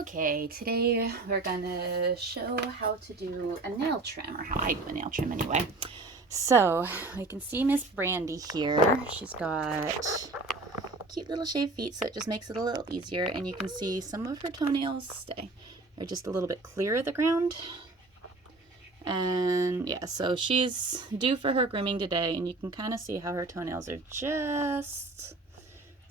Okay, today we're gonna show how to do a nail trim, or how I do a nail trim anyway. So, we can see Miss Brandy here. She's got cute little shaved feet, so it just makes it a little easier. And you can see some of her toenails are just a little bit clear of the ground. And yeah, so she's due for her grooming today, and you can kind of see how her toenails are just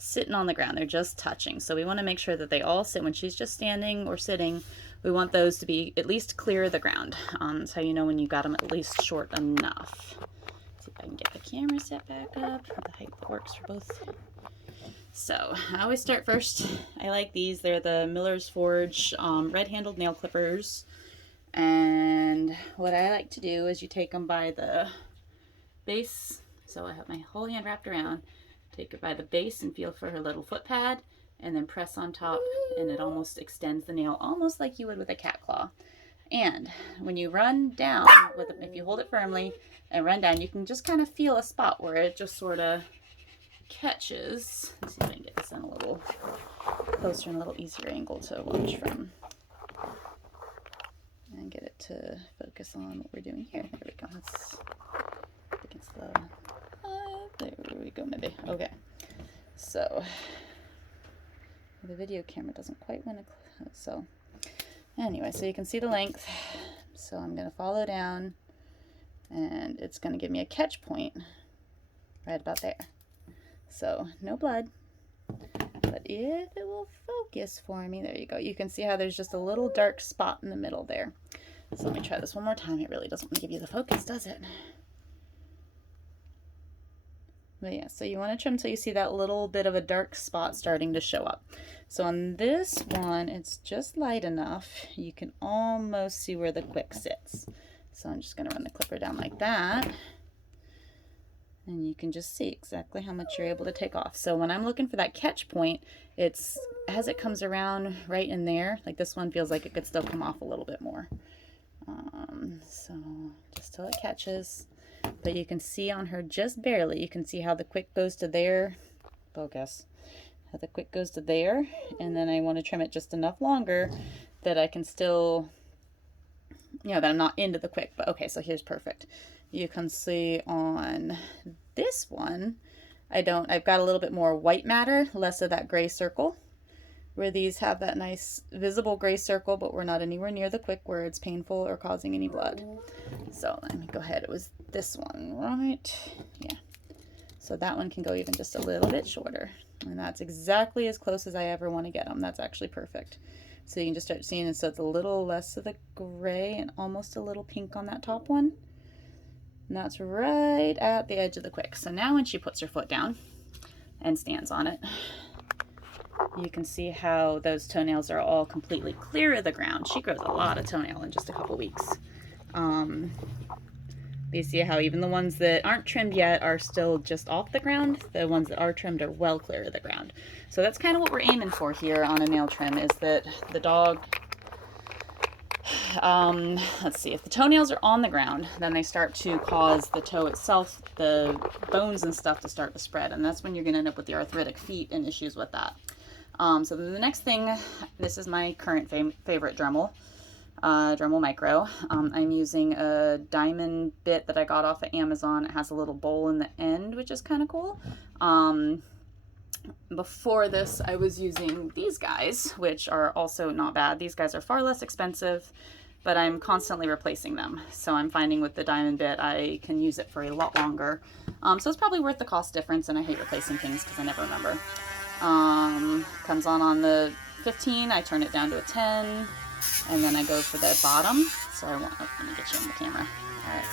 sitting on the ground. They're just touching. So we want to make sure that they all sit. When she's just standing or sitting, we want those to be at least clear of the ground. That's how you know when you got them at least short enough. Let's see if I can get the camera set back up. The height works for both. So I always start first. I like these. They're the Miller's Forge red-handled nail clippers. And what I like to do is you take them by the base. So I have my whole hand wrapped around. Take it by the base and feel for her little foot pad, and then press on top, and it almost extends the nail, almost like you would with a cat claw. And when you run down, if you hold it firmly and run down, you can just kind of feel a spot where it just sort of catches. Let's see if I can get this in a little closer and a little easier angle to watch from. And get it to focus on what we're doing here. There we go. Let's against the... there we go, maybe. Okay. So, the video camera doesn't quite want to... So, anyway, so you can see the length. So I'm going to follow down, and it's going to give me a catch point right about there. So, no blood. But if it will focus for me, there you go. You can see how there's just a little dark spot in the middle there. So let me try this one more time. It really doesn't want to give you the focus, does it? But yeah, so you want to trim until you see that little bit of a dark spot starting to show up. So on this one, it's just light enough. You can almost see where the quick sits. So I'm just going to run the clipper down like that. And you can just see exactly how much you're able to take off. So when I'm looking for that catch point, it's as it comes around right in there, like this one feels like it could still come off a little bit more. So just till it catches. But you can see on her just barely, you can see how the quick goes to there. Focus. How the quick goes to there. And then I want to trim it just enough longer that I can still, that I'm not into the quick. But okay, so here's perfect. You can see on this one, I've got a little bit more white matter, less of that gray circle. Where these have that nice visible gray circle, but we're not anywhere near the quick where it's painful or causing any blood. So let me go ahead. It was this one, right? Yeah. So that one can go even just a little bit shorter. And that's exactly as close as I ever want to get them. That's actually perfect. So you can just start seeing it. So it's a little less of the gray and almost a little pink on that top one. And that's right at the edge of the quick. So now when she puts her foot down and stands on it, you can see how those toenails are all completely clear of the ground. She grows a lot of toenail in just a couple weeks. You see how even the ones that aren't trimmed yet are still just off the ground. The ones that are trimmed are well clear of the ground. So that's kind of what we're aiming for here on a nail trim, is that the dog... let's see, if the toenails are on the ground, then they start to cause the toe itself, the bones and stuff, to start to spread, and that's when you're going to end up with the arthritic feet and issues with that. So then the next thing, this is my current favorite Dremel, Dremel Micro. I'm using a diamond bit that I got off of Amazon. It has a little bowl in the end, which is kind of cool. Before this, I was using these guys, which are also not bad. These guys are far less expensive, but I'm constantly replacing them. So I'm finding with the diamond bit, I can use it for a lot longer. So it's probably worth the cost difference, and I hate replacing things because I never remember. Comes on the 15, I turn it down to a 10, and then I go for the bottom. So let me get you in the camera. Alright,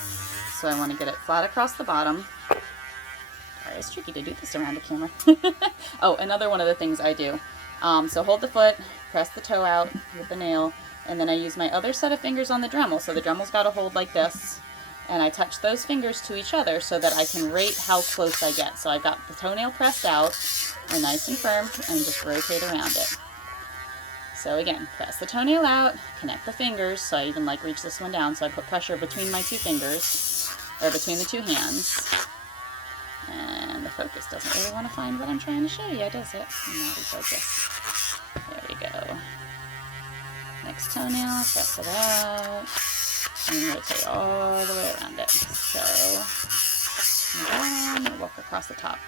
so I want to get it flat across the bottom. Alright, it's tricky to do this around a camera. Oh, another one of the things I do. So hold the foot, press the toe out with the nail, and then I use my other set of fingers on the Dremel. So the Dremel's got a hold like this, and I touch those fingers to each other so that I can rate how close I get. So I've got the toenail pressed out and nice and firm, and just rotate around it. So again, press the toenail out, connect the fingers. So I even reach this one down, so I put pressure between my two fingers, or between the two hands. And the focus doesn't really want to find what I'm trying to show you, does it? Naughty focus. There we go. this toenail, press it out, and rotate all the way around it. So, and walk across the top.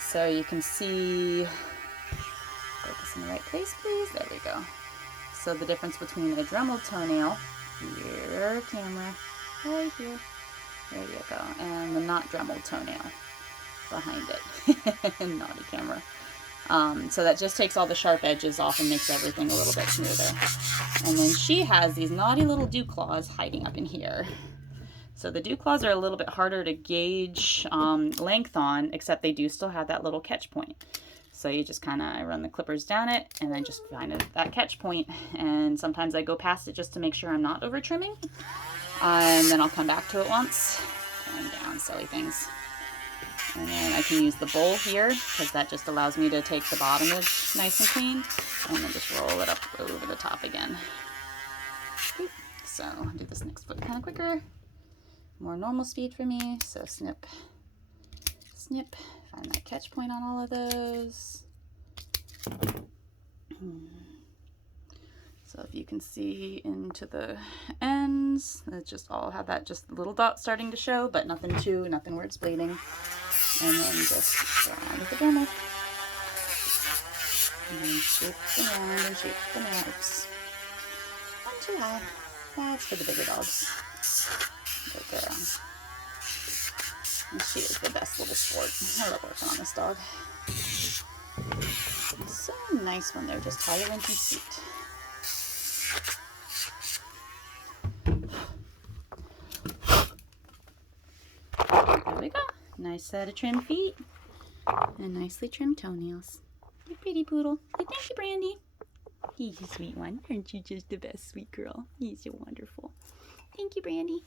So you can see, focus in the right place, please. There we go. So the difference between a Dremel toenail, here, camera, right here, there you go, and the not Dremel toenail behind it. Naughty camera. So that just takes all the sharp edges off and makes everything a little bit smoother. And then she has these naughty little dew claws hiding up in here. So the dew claws are a little bit harder to gauge length on, except they do still have that little catch point. So you just kind of run the clippers down it and then just find that catch point. And sometimes I go past it just to make sure I'm not over trimming. And then I'll come back to it once. Turn down, silly things. And then I can use the bowl here because that just allows me to take the bottom edge nice and clean and then just roll it up over the top again. So I'll do this next foot kind of quicker. More normal speed for me. So snip, snip, find that catch point on all of those. So if you can see into the ends, it just all have that just little dot starting to show, but nothing where it's bleeding. And then just go around with the Dremel. And then shape them around and shape them out. Oops. Not too high. That's for the bigger dogs. Good girl. And she is the best little sport. I love working on this dog. It's so nice when they're just tired and sweet. There we go. Nice set of trimmed feet and nicely trimmed toenails. You pretty poodle. Thank you, Brandy. He's a sweet one. Aren't you just the best sweet girl? He's so wonderful. Thank you, Brandy.